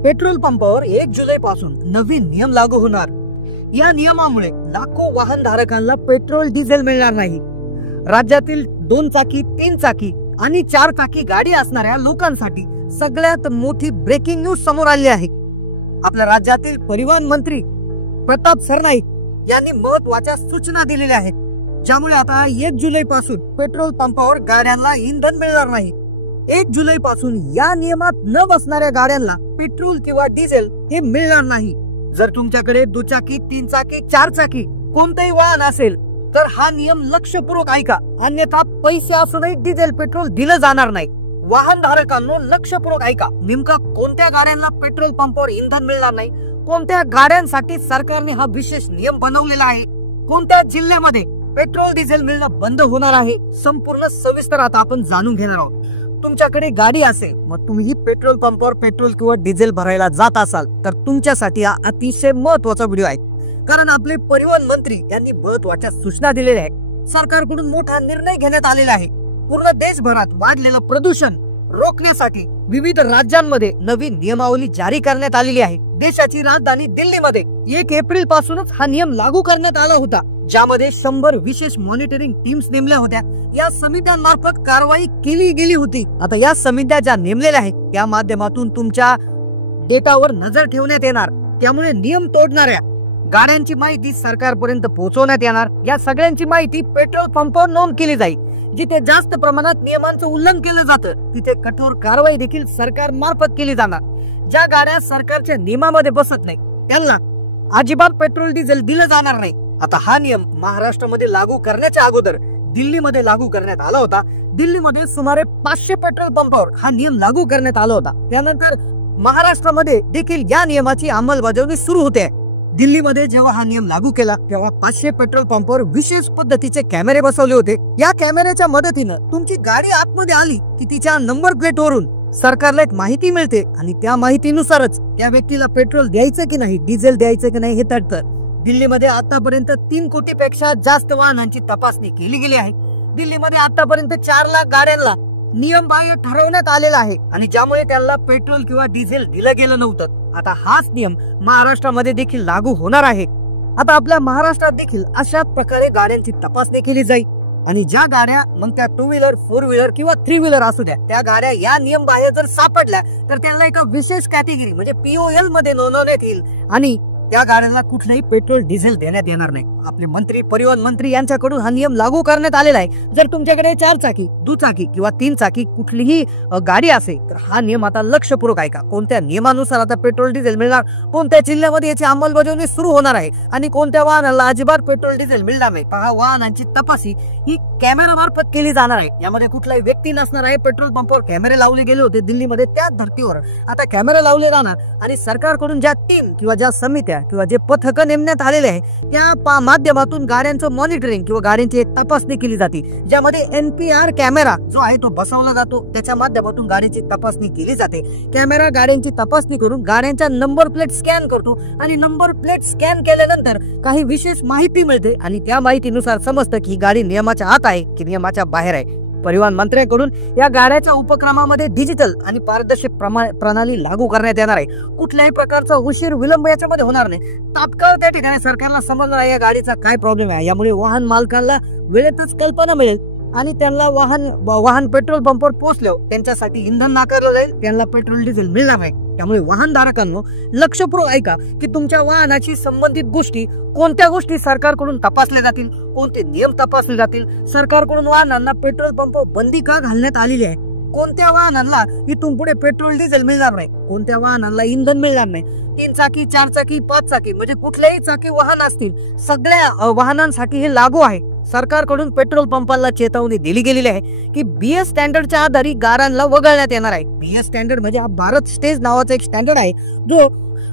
Petrol पंपावर 1 जुलै पासून नवीन नियम लागू होणार। या नियमामुळे लाखो वाहन धारकांना पेट्रोल डिझेल मिळणार नाही। राज्यातील 2 चाकी 3 चाकी आणि 4 चाकी गाडी असणाऱ्या लोकांसाठी सगळ्यात मोठी ब्रेकिंग न्यूज समोर आली आहे। आपल्या राज्यातील परिवहन मंत्री प्रताप सरनाईक यांनी महत्त्वाच्या सूचना दिलेल्या आहेत, ज्यामुळे आता 1 जुलै पासून पेट्रोल पंपावर गाड्यांना इंधन मिळणार नाही। 1 जुलै पासून या नियमात न बसणाऱ्या गाड्यांना पेट्रोल किंवा डिझेल हे मिळणार नाही। जर तुमच्याकडे दुचाकी 3 चाकी 4 चाकी कोणतेही वाहन असेल तर हा नियम लक्षपूर्वक ऐका, अन्यथा पैसे असूनही डिझेल पेट्रोल दिलं जाणार नाही। वाहन धारकांनो लक्षपूर्वक ऐका, नेमका कोणत्या गाड्यांना पेट्रोल पंपावर इंधन मिळणार नाही, कोणत्या गाड्यांसाठी सरकारने हा विशेष नियम बनवलेला आहे, कोणत्या जिल्ह्यामध्ये पेट्रोल डिझेल मिळणं बंद होणार आहे, संपूर्ण सविस्तर आता आपण जाणून घेणार आहोत। तुमच्याकडे गाडी असेल, मग तुम्ही पेट्रोल पंपावर पेट्रोल किंवा डिझेल भरायला जात असाल तर तुमच्यासाठी हा अतिशय महत्त्वाचा व्हिडिओ आहे, कारण आपले परिवहन मंत्री यांनी महत्त्वाच्या सूचना दिलेल्या आहेत। सरकारकडून मोठा निर्णय घेण्यात आलेला आहे। पूर्ण देशभरात वाढलेलं प्रदूषण रोखण्यासाठी विविध राज्यांमध्ये नवीन नियमावली जारी करण्यात आलेली आहे। देशाची राजधानी दिल्लीमध्ये 1 एप्रिल पासूनच हा नियम लागू करण्यात आला होता, ज्यामध्ये 100 विशेष मॉनिटरिंग टीम्स नेमल्या होत्या। या समित्यांमार्फत कारवाई केली गेली होती। आता या समित्या ज्या नेमलेल्या आहेत त्या माध्यमातून तुमच्या डेटावर नजर ठेवण्यात येणार, त्यामुळे नियम तोडणाऱ्या गाड्यांची माहिती सरकारपर्यंत पोहोचवण्यात येणार। या सगळ्यांची माहिती पेट्रोल पंपावर नोंद केली जाईल। जिथे जास्त प्रमाणात नियमांचं उल्लंघन केलं जातं तिथे कठोर कारवाई देखील सरकार मार्फत केली जाणार। ज्या गाड्या सरकारच्या नियमामध्ये बसत नाही त्यांना अजिबात पेट्रोल डिझेल दिलं जाणार नाही। आता हा नियम महाराष्ट्रामध्ये लागू करण्याच्या अगोदर दिल्लीमध्ये लागू करण्यात आला होता। दिल्लीमध्ये सुमारे 500 पेट्रोल पंपावर हा नियम लागू करण्यात आला होता। त्यानंतर महाराष्ट्रामध्ये देखील या नियमाची अंमलबजावणी सुरू होते। दिल्लीमध्ये जेव्हा हा नियम लागू केला तेव्हा 500 पेट्रोल पंपावर विशेष पद्धतीचे कॅमेरे बसवले होते। या कॅमेऱ्याच्या मदतीने तुमची गाडी आतमध्ये आली की तिच्या नंबर प्लेटवरून सरकारला एक माहिती मिळते आणि त्या माहितीनुसारच त्या व्यक्तीला पेट्रोल द्यायचं की नाही, डिझेल द्यायचं की नाही हे ठरतं। दिल्लीमध्ये आतापर्यंत 3 कोटीपेक्षा जास्त वाहनांची तपासणी केली गेली आहे। दिल्लीमध्ये आतापर्यंत 4 लाख गाड्यांना नियमबाह्य ठरवण्यात आलेला आहे आणि ज्यामुळे त्यांना पेट्रोल किंवा डिझेल दिलं गेलं नव्हतं। आता हाच नियम महाराष्ट्रामध्ये देखील लागू होणार आहे। आता आपल्या महाराष्ट्रात देखील अशा प्रकारे गाड्यांची तपासणी केली जाईल आणि ज्या गाड्या मग त्या 2 व्हीलर 4 व्हीलर किंवा 3 व्हीलर असू द्या, त्या गाड्या या नियमबाह्य जर सापडल्या तर त्यांना एका विशेष कॅटेगरी म्हणजे POL मध्ये नोंदवण्यात येईल आणि त्या गाड्यांना कुठलेही पेट्रोल डिझेल देण्यात येणार नाही। आपले मंत्री परिवहन मंत्री यांच्याकडून हा नियम लागू करण्यात आलेला आहे। जर तुमच्याकडे 4 चाकी दुचाकी किंवा 3 चाकी कुठलीही गाडी असेल तर हा नियम आता लक्षपूर्वक ऐका। कोणत्या नियमानुसार आता पेट्रोल डिझेल मिळणार, कोणत्या जिल्ह्यामध्ये याची अंमलबजावणी सुरू होणार आहे आणि कोणत्या वाहनाला अजिबात पेट्रोल डिझेल मिळणार नाही। पहा, वाहनांची तपासणी ही कॅमेरा मार्फत केली जाणार आहे। यामध्ये कुठलाही व्यक्ती नसणार आहे। पेट्रोल पंपावर कॅमेरे लावले गेले होते दिल्लीमध्ये, त्या धर्तीवर आता कॅमेरे लावले जाणार आणि सरकारकडून ज्या टीम किंवा ज्या समित्या किंवा जे पथक नेमण्यात आलेले आहे त्या माध्यमातून गाड्यांचं मॉनिटरिंग किंवा गाड्यांची एक तपासणी केली जाते, ज्यामध्ये NPR कॅमेरा जो आहे तो बसवला जातो। त्याच्या माध्यमातून गाडीची तपासणी केली जाते। कॅमेरा गाड्यांची तपासणी करून गाड्यांच्या नंबर प्लेट स्कॅन करतो आणि नंबर प्लेट स्कॅन केल्यानंतर काही विशेष माहिती मिळते आणि त्या माहितीनुसार समजतं की ही गाडी नियमाच्या आत आहे की नियमाच्या बाहेर आहे। परिवहन मंत्र्यांकडून या गाड्याच्या उपक्रमामध्ये डिजिटल आणि पारदर्शी प्रणाली लागू करण्यात येणार आहे। कुठल्याही प्रकारचा उशीर विलंब याच्यामध्ये होणार नाही। तात्काळ त्या ठिकाणी सरकारला समजणार आहे या गाडीचा काय प्रॉब्लेम आहे। यामुळे वाहन मालकांना वेळेतच कल्पना मिळेल आणि त्यांना वाहन पेट्रोल पंपावर पोहोचल्यावर त्यांच्यासाठी इंधन नाकारलं जाईल, त्यांना पेट्रोल डिझेल मिळणार नाही। त्यामुळे वाहनधारकांनो लक्षपूर्वक ऐका की तुमच्या वाहनाशी संबंधित गोष्टी, कोणत्या गोष्टी सरकारकडून तपासल्या जातील, कोणते नियम तपासले जातील, सरकारकडून वाहनांना पेट्रोल पंपावर बंदी का घालण्यात आलेली आहे, कोणत्या वाहनांना इथून पुढे पेट्रोल डिझेल मिळणार नाही, कोणत्या वाहनांना इंधन मिळणार नाही। 3 चाकी 4 चाकी 5 चाकी म्हणजे कुठल्याही चाकी वाहन असतील सगळ्या वाहनांसाठी हे लागू आहे। सरकारकडून पेट्रोल पंपाला चेतावणी दिली गेलेली आहे की BS स्टँडर्डच्या आधारे गाड्यांना वगळण्यात येणार आहे। BS स्टँडर्ड म्हणजे हा भारत स्टेज नावाचा एक स्टँडर्ड आहे जो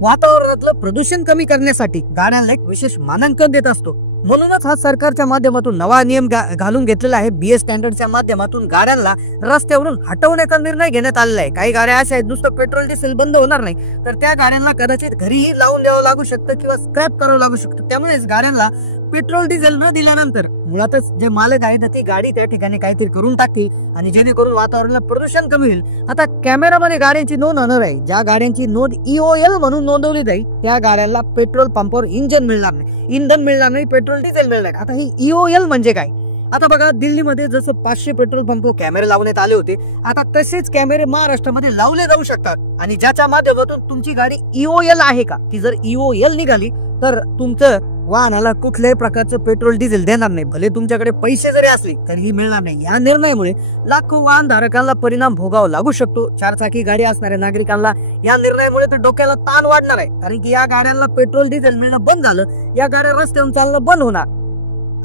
वातावरणातलं प्रदूषण कमी करण्यासाठी गाड्यांना एक विशेष मानांकन देत असतो। म्हणूनच हा सरकारच्या माध्यमातून नवा नियम घालून घेतलेला आहे। BS स्टँडर्डच्या माध्यमातून गाड्यांना रस्त्यावरून हटवण्याचा निर्णय घेण्यात आलेला आहे। काही गाड्या अशा आहेत नुसतं पेट्रोल डिझेल बंद होणार नाही तर त्या गाड्यांना कदाचित घरीही लावून द्यावं लागू शकतं किंवा स्क्रॅप करावं लागू शकतं। त्यामुळेच गाड्यांना पेट्रोल डिझेल न दिल्यानंतर मुळातच जे मालक आहेत ती गाडी त्या ठिकाणी काहीतरी करून टाकतील आणि जेणेकरून वातावरणाला प्रदूषण कमी होईल. आता कॅमेरामध्ये गाड्यांची नोंद होणार आहे. ज्या गाड्यांची नोंद EOL म्हणून नोंदवली जाईल त्या गाड्यांना पेट्रोल पंपावर इंधन मिळणार नाही, पेट्रोल डिझेल मिळणार. आता ही EOL म्हणजे काय? आता बघा, दिल्लीमध्ये जसं 500 पेट्रोल पंप कॅमेरे लावण्यात आले होते, आता तसेच कॅमेरे महाराष्ट्रामध्ये लावले जाऊ शकतात आणि ज्याच्या माध्यमातून तुमची गाडी EOL आहे का, ती जर EOL निघाली तर तुमचं वाहनाला कुठल्याही प्रकारचं पेट्रोल डिझेल देणार नाही. भले तुमच्याकडे पैसे जरी असले तरीही मिळणार नाही. या निर्णयामुळे लाखो वाहनधारकांना परिणाम भोगावा लागू शकतो. 4 चाकी गाडी असणाऱ्या नागरिकांना या निर्णयामुळे तर डोक्याला ताण वाढणार आहे, कारण की या गाड्यांना पेट्रोल डिझेल मिळणं बंद झालं, या गाड्या रस्त्यावर चालणं बंद होणार.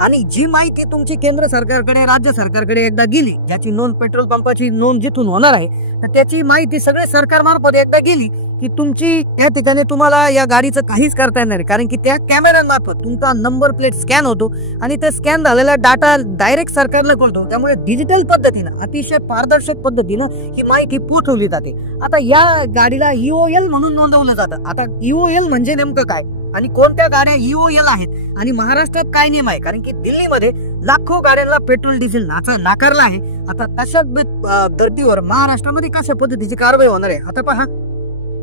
आणि जी माहिती तुमची केंद्र सरकारकडे, राज्य सरकारकडे एकदा गेली, ज्याची नोंद पेट्रोल पंपाची नोंद जिथून होणार आहे, तर त्याची माहिती सगळे सरकारमार्फत एकदा गेली की तुमची त्या ठिकाणी तुम्हाला या गाडीचं काहीच करता येणार नाही, कारण की त्या कॅमेऱ्यांमार्फत तुमचा नंबर प्लेट स्कॅन होतो आणि ते स्कॅन झालेला डाटा डायरेक्ट सरकारला कळतो. त्यामुळे डिजिटल पद्धतीनं, अतिशय पारदर्शक पद्धतीनं ही माहिती पोहोचवली जाते. आता या गाडीला EOL म्हणून नोंदवलं जातं. आता EOL म्हणजे नेमकं काय आणि कोणत्या गाड्या EOL आहेत आणि महाराष्ट्रात काय नियम आहे? कारण की दिल्लीमध्ये लाखो गाड्यांना पेट्रोल डिझेल नाकारला आहे. आता तशाच धर्तीवर महाराष्ट्रामध्ये कशा पद्धतीची कारवाई होणार आहे? आता पहा,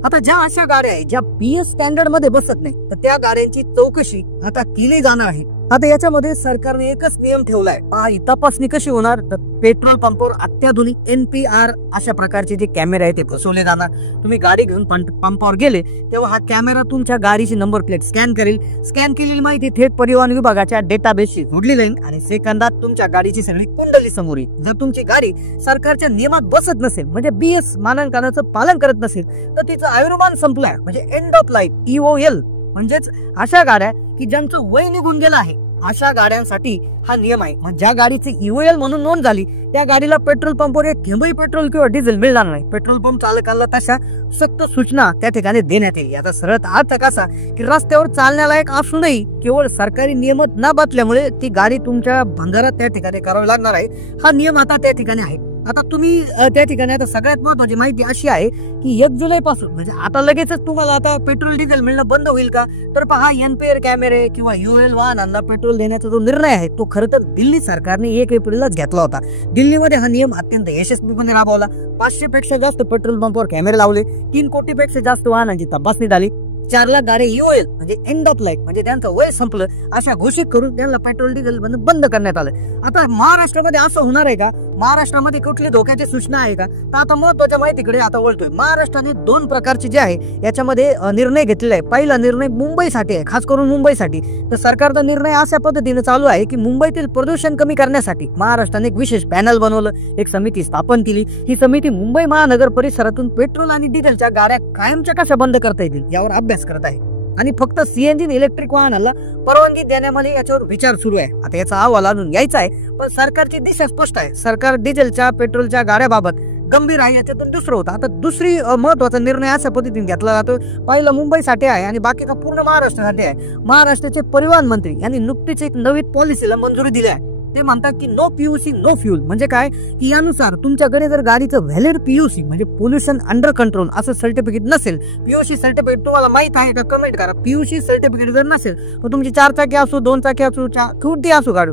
आता ज्या अशा गाड्या आहेत ज्या BS स्टँडर्ड मध्ये बसत नाही, तर त्या गाड्यांची चौकशी आता केली जाणार आहे. आता याच्यामध्ये सरकारने एकच नियम ठेवलाय. ही तपासणी कशी होणार? तर पेट्रोल पंपावर अत्याधुनिक NPR अशा प्रकारचे जे कॅमेरे आहेत ते बसवले जाणार. तुम्ही गाडी घेऊन पंपावर गेले तेव्हा हा कॅमेरा तुमच्या गाडीची नंबर प्लेट स्कॅन करेल. स्कॅन केलेली माहिती थेट परिवहन विभागाच्या डेटाबेसशी जोडली जाईल आणि सेकंदात तुमच्या गाडीची सगळी कुंडली समोर येईल. जर तुमची गाडी सरकारच्या नियमात बसत नसेल, म्हणजे BS मानांकनाचं पालन करत नसेल, तर तिचं आयुर्मान संपलाय, म्हणजे एंड ऑफ लाईफ EOL. म्हणजेच अशा गाड्या की ज्यांचं वय निघून गेलं आहे, अशा गाड्यांसाठी हा नियम आहे. मग ज्या गाडीची EOL म्हणून नोंद झाली त्या गाडीला पेट्रोल पंपावर एक थेंबही पेट्रोल किंवा डिझेल मिळणार नाही. पेट्रोल पंप चालकांना तशा सक्त सूचना त्या ठिकाणी देण्यात येईल. याचा सरळ अर्थ कसा की रस्त्यावर चालण्यालायक असूनही केवळ सरकारी नियम न बसल्यामुळे ती गाडी तुमच्या भंगारात त्या ठिकाणी करावी लागणार आहे. हा नियम आता त्या ठिकाणी आहे. आता तुम्ही त्या ठिकाणी आता सगळ्यात महत्वाची माहिती अशी आहे की 1 जुलै पासून, म्हणजे आता लगेचच तुम्हाला आता पेट्रोल डिझेल मिळणं बंद होईल का? तर पहा, NPR कॅमेरे किंवा EOL वाहनांना पेट्रोल देण्याचा जो निर्णय आहे तो खरं तर दिल्ली सरकारने 1 एप्रिललाच घेतला होता. दिल्लीमध्ये हा नियम अत्यंत यशस्वीपणे राबवला. 500 पेक्षा जास्त पेट्रोल पंपावर कॅमेरे लावले, 3 कोटीपेक्षा जास्त वाहनांची तपासणी झाली, 4 लाख गाड्या EOL म्हणजे एंड ऑफ लाईफ, म्हणजे त्यांचं वय संपलं अशा घोषित करून त्यांना पेट्रोल डिझेल बंद करण्यात आलं. आता महाराष्ट्रामध्ये असं होणार आहे का? महाराष्ट्रामध्ये कुठली धोक्याची सूचना आहे का? तर आता महत्वाच्या माहितीकडे आता वळतोय. महाराष्ट्राने 2 प्रकारचे जे आहे याच्यामध्ये निर्णय घेतलेला आहे. पहिला निर्णय मुंबईसाठी आहे, खास करून मुंबईसाठी. तर सरकारचा निर्णय अशा पद्धतीने चालू आहे की मुंबईतील प्रदूषण कमी करण्यासाठी महाराष्ट्राने एक विशेष पॅनल बनवलं, एक समिती स्थापन केली. ही समिती मुंबई महानगर परिसरातून पेट्रोल आणि डिझेलच्या गाड्या कायमच्या कशा बंद करता येतील यावर अभ्यास करत आहे आणि फक्त CNG इलेक्ट्रिक वाहनाला परवानगी देण्यामध्ये याच्यावर विचार सुरू आहे. आता याचा अहवाल अजून यायचा आहे, पण सरकारची दिशा स्पष्ट आहे. सरकार डिझेलच्या पेट्रोलच्या गाड्याबाबत गंभीर आहे, याच्यातून दुसरं होतं. आता दुसरी महत्वाचा निर्णय अशा पद्धतीने घेतला जातो. पहिला मुंबईसाठी आहे आणि बाकीचा पूर्ण महाराष्ट्रासाठी आहे. महाराष्ट्राचे परिवहन मंत्री यांनी नुकतीच एक नवीन पॉलिसीला मंजुरी दिली आहे. ते म्हणतात की नो PUC नो फ्यूल. म्हणजे काय की यानुसार तुमच्याकडे जर गाडीचं व्हॅलिड PUC म्हणजे पोल्युशन अंडर कंट्रोल असं सर्टिफिकेट नसेल, PUC सर्टिफिकेट तुम्हाला माहित आहे का? कमेंट करा. PUC सर्टिफिकेट जर नसेल तर तुमची 4 चाकी असो, 2 चाकी असो, कुठली असो गाडी,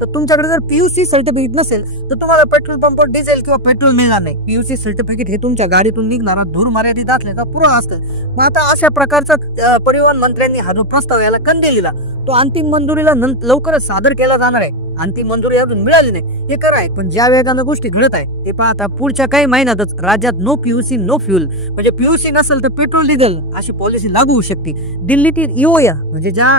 तर तुमच्याकडे जर PUC सर्टिफिकेट नसेल तर तुम्हाला पेट्रोल पंपावर डिझेल किंवा पेट्रोल मिळणार नाही. PUC सर्टिफिकेट हे तुमच्या गाडीतून निघणारा धूर मर्यादित असल्याचा पुरावा असतं. मग आता अशा प्रकारचा परिवहन मंत्र्यांनी हा जो प्रस्ताव याला कंदी दिला, तो अंतिम मंजुरीला लवकरच सादर केला जाणार आहे. अंतिम मंजुरी अजून मिळाली नाही हे खरं आहे, पण ज्या वेगानं गोष्टी घडत आहे ते पाहता पुढच्या काही महिन्यातच राज्यात नो PUC नो फ्यूल म्हणजे PUC नसेल तर पेट्रोल डिझेल अशी पॉलिसी लागू होऊ शकते. दिल्लीतील EOL म्हणजे ज्या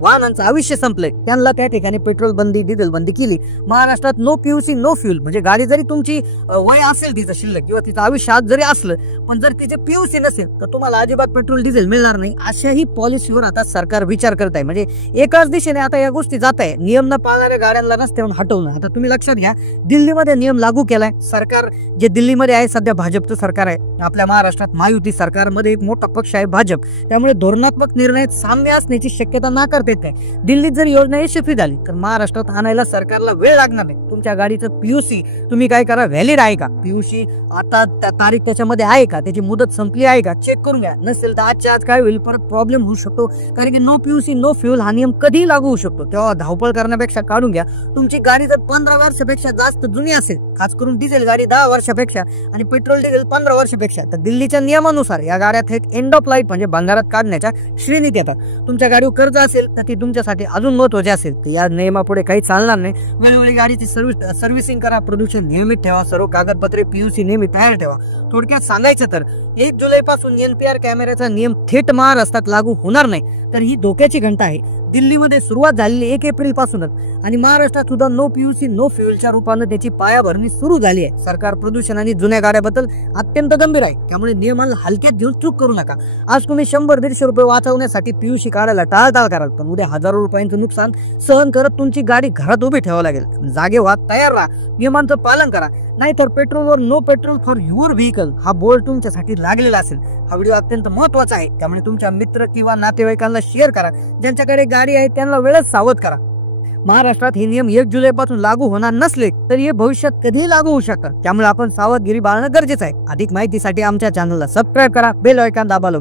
वाहनांचं आयुष्य संपलंय त्यांना त्या ठिकाणी पेट्रोल बंदी, डिझेल बंदी केली. महाराष्ट्रात नो PUC नो फ्यूल म्हणजे गाडी जरी तुमची वय असेल तिचं शिल्लक किंवा तिचं आयुष्य आज जरी असलं, पण जर तिचे PUC नसेल तर तुम्हाला अजिबात पेट्रोल डिझेल मिळणार नाही. अशाही पॉलिसीवर आता सरकार विचार करत आहे. म्हणजे एकाच दिशेने आता या गोष्टी जात आहे. नियम न पाळणाऱ्या गाड्यांना रस्त्यावरून हटवणं. आता तुम्ही लक्षात घ्या, दिल्लीमध्ये नियम लागू केलाय सरकार. जे दिल्लीमध्ये आहे सध्या भाजपचं सरकार आहे. आपल्या महाराष्ट्रात महायुती सरकारमध्ये एक मोठा पक्ष आहे भाजप. त्यामुळे धोरणात्मक निर्णयात साम्य असण्याची शक्यता नाकारते येत नाही. दिल्लीत जर योजना यशस्वी झाली तर महाराष्ट्रात आणायला सरकारला वेळ लागणार नाही. तुमच्या गाडीचं पीयूसी तुम्ही काय करा, व्हॅलिड आहे का, पीयूसी आता तारीख त्याच्यामध्ये आहे का, त्याची मुदत संपली आहे का, चेक करून घ्या. नसेल तर आजच्या आज काय होईल, परत प्रॉब्लेम होऊ शकतो. कारण की नो पीयूसी नो फ्युल हा नियम कधीही लागू होऊ शकतो. तेव्हा धावपळ करण्यापेक्षा काढून घ्या. तुमची गाडी जर 15 वर्षापेक्षा जास्त जुनी असेल, खास करून डिझेल गाडी 10 वर्षापेक्षा आणि पेट्रोल डिझेल 15 वर्षापेक्षा, तर दिल्लीच्या नियमानुसार या गाड्या थेट एंड ऑफ लाईफ म्हणजे भंगारात काढण्याच्या श्रेणीत येतात. तुमच्या गाडीवर कर्ज असेल तर ती तुमच्यासाठी अजून महत्वाची असेल तर या नियमापुढे काही चालणार नाही. वेळोवेळी गाडीची सर्व्हिसिंग करा, प्रदूषण नियमित ठेवा, सर्व कागदपत्रे पीयूसी नेहमी तयार ठेवा. थोडक्यात सांगायचं तर 1 जुलै पासून NPR कॅमेऱ्याचा नियम थेट महाराष्ट्रात लागू होणार नाही, तर ही धोक्याची घंटा आहे. दिल्लीमध्ये सुरुवात झालेली 1 एप्रिल पासूनच आणि महाराष्ट्रात सुद्धा नो पीयूसी नो फ्युएलच्या रूपाने त्याची पायाभरणी सुरू झाली आहे. सरकार प्रदूषण आणि जुन्या गाड्याबद्दल अत्यंत गंभीर आहे, त्यामुळे नियमाला हलक्यात घेऊन चूक करू नका. आज तुम्ही 100-150 रुपये वाचवण्यासाठी पीयूसी काढायला टाळाटाळ कराल, पण उद्या हजारो रुपयांचं नुकसान सहन करत तुमची गाडी घरात उभी ठेवावी लागेल. जागे व्हा, तयार राहा, नियमांचं पालन करा, नाहीतर पेट्रोलवर no petrol for your vehicle हा बोर्ड तुमच्यासाठी लागलेला असेल. हा व्हिडिओ अत्यंत महत्वाचा आहे, त्यामुळे तुमच्या मित्र किंवा नातेवाईकांना शेअर करा. ज्यांच्याकडे गाडी आहे त्यांना वेळच सावध करा. महाराष्ट्रात हे नियम 1 जुलै पासून लागू होणार नसले तरी हे भविष्यात कधीही लागू होऊ शकतात. त्यामुळे आपण सावधगिरी बाळगणं गरजेचं आहे. अधिक माहितीसाठी आमच्या चॅनलला सबस्क्राईब करा, बेल आयकॉन दाबायला